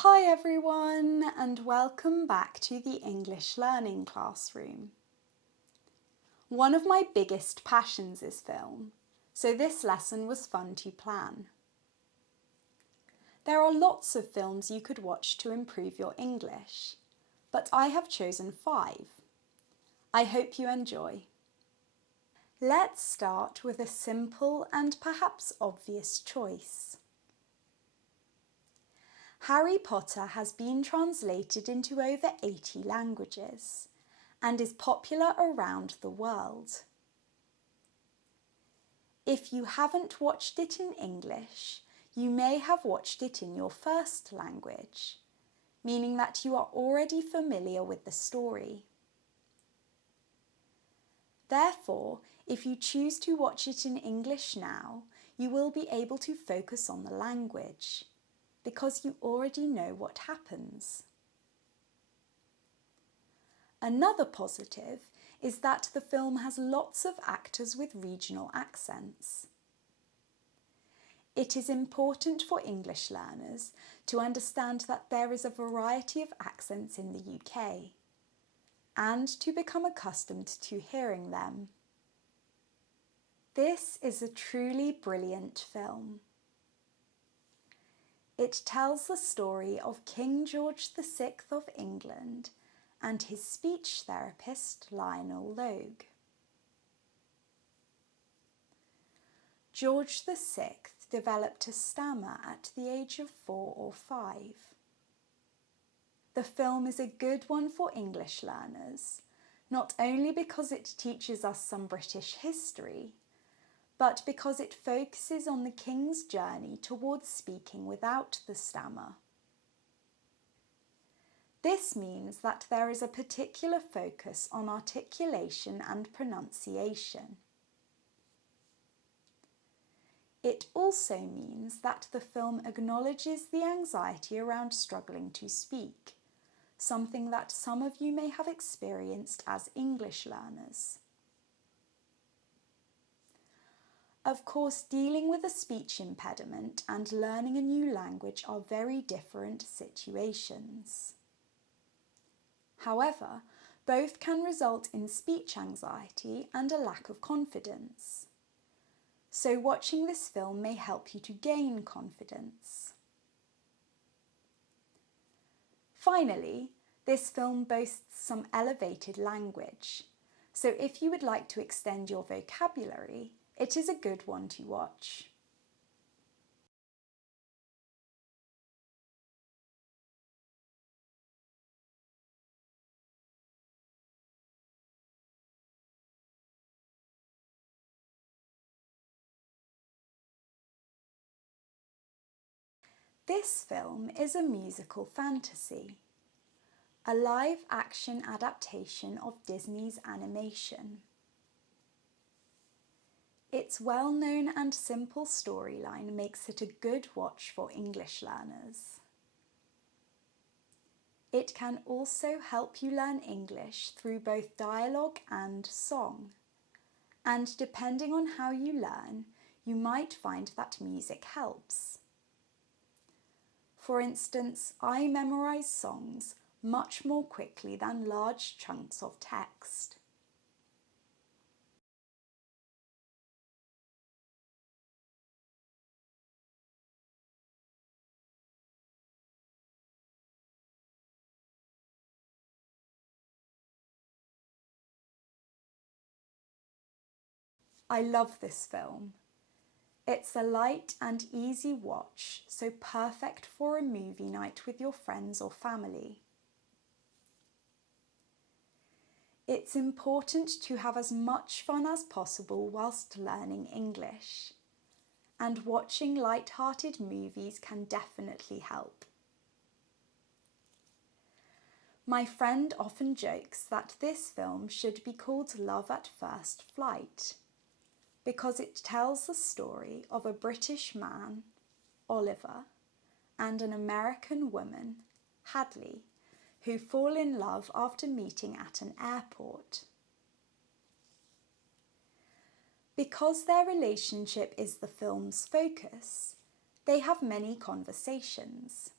Hi everyone, and welcome back to the English Learning Classroom. One of my biggest passions is film, so this lesson was fun to plan. There are lots of films you could watch to improve your English, but I have chosen 5. I hope you enjoy. Let's start with a simple and perhaps obvious choice. Harry Potter has been translated into over 80 languages and is popular around the world. If you haven't watched it in English, you may have watched it in your first language, meaning that you are already familiar with the story. Therefore, if you choose to watch it in English now, you will be able to focus on the language, because you already know what happens. Another positive is that the film has lots of actors with regional accents. It is important for English learners to understand that there is a variety of accents in the UK and to become accustomed to hearing them. This is a truly brilliant film. It tells the story of King George VI of England and his speech therapist Lionel Logue. George VI developed a stammer at the age of 4 or 5. The film is a good one for English learners, not only because it teaches us some British history, but because it focuses on the King's journey towards speaking without the stammer. This means that there is a particular focus on articulation and pronunciation. It also means that the film acknowledges the anxiety around struggling to speak, something that some of you may have experienced as English learners. Of course, dealing with a speech impediment and learning a new language are very different situations. However, both can result in speech anxiety and a lack of confidence. So watching this film may help you to gain confidence. Finally, this film boasts some elevated language, so if you would like to extend your vocabulary, it is a good one to watch. This film is a musical fantasy, a live-action adaptation of Disney's animation. Its well-known and simple storyline makes it a good watch for English learners. It can also help you learn English through both dialogue and song, and depending on how you learn, you might find that music helps. For instance, I memorise songs much more quickly than large chunks of text. I love this film. It's a light and easy watch, so perfect for a movie night with your friends or family. It's important to have as much fun as possible whilst learning English, and watching light-hearted movies can definitely help. My friend often jokes that this film should be called Love at First Flight, because it tells the story of a British man, Oliver, and an American woman, Hadley, who fall in love after meeting at an airport. Because their relationship is the film's focus, they have many conversations,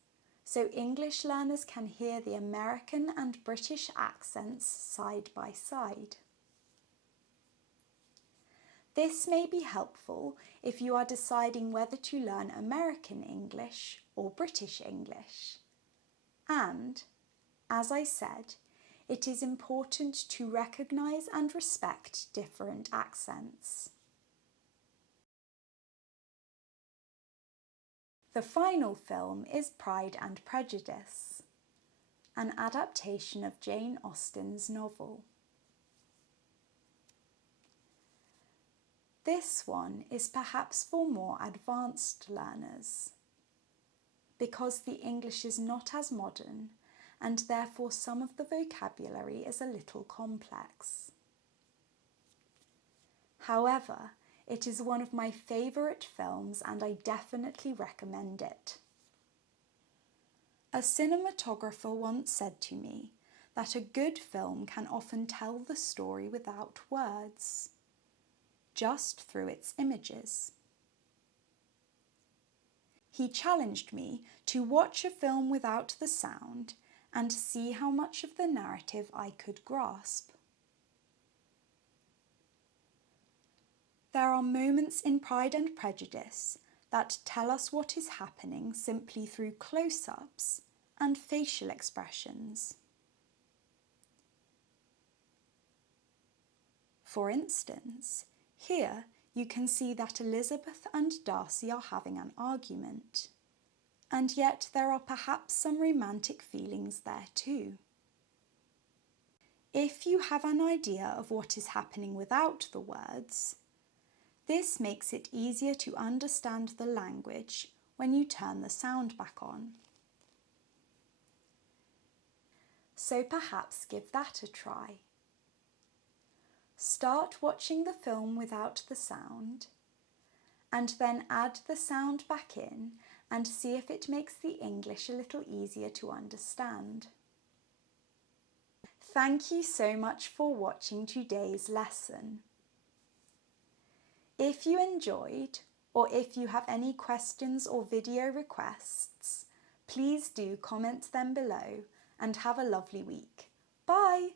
so English learners can hear the American and British accents side by side. This may be helpful if you are deciding whether to learn American English or British English. And, as I said, it is important to recognise and respect different accents. The final film is Pride and Prejudice, an adaptation of Jane Austen's novel. This one is perhaps for more advanced learners, because the English is not as modern and therefore some of the vocabulary is a little complex. However, it is one of my favourite films and I definitely recommend it. A cinematographer once said to me that a good film can often tell the story without words, just through its images. He challenged me to watch a film without the sound and see how much of the narrative I could grasp. There are moments in Pride and Prejudice that tell us what is happening simply through close-ups and facial expressions. For instance, here you can see that Elizabeth and Darcy are having an argument, and yet there are perhaps some romantic feelings there too. If you have an idea of what is happening without the words, this makes it easier to understand the language when you turn the sound back on. So perhaps give that a try. Start watching the film without the sound, and then add the sound back in and see if it makes the English a little easier to understand. Thank you so much for watching today's lesson. If you enjoyed, or if you have any questions or video requests, please do comment them below and have a lovely week. Bye!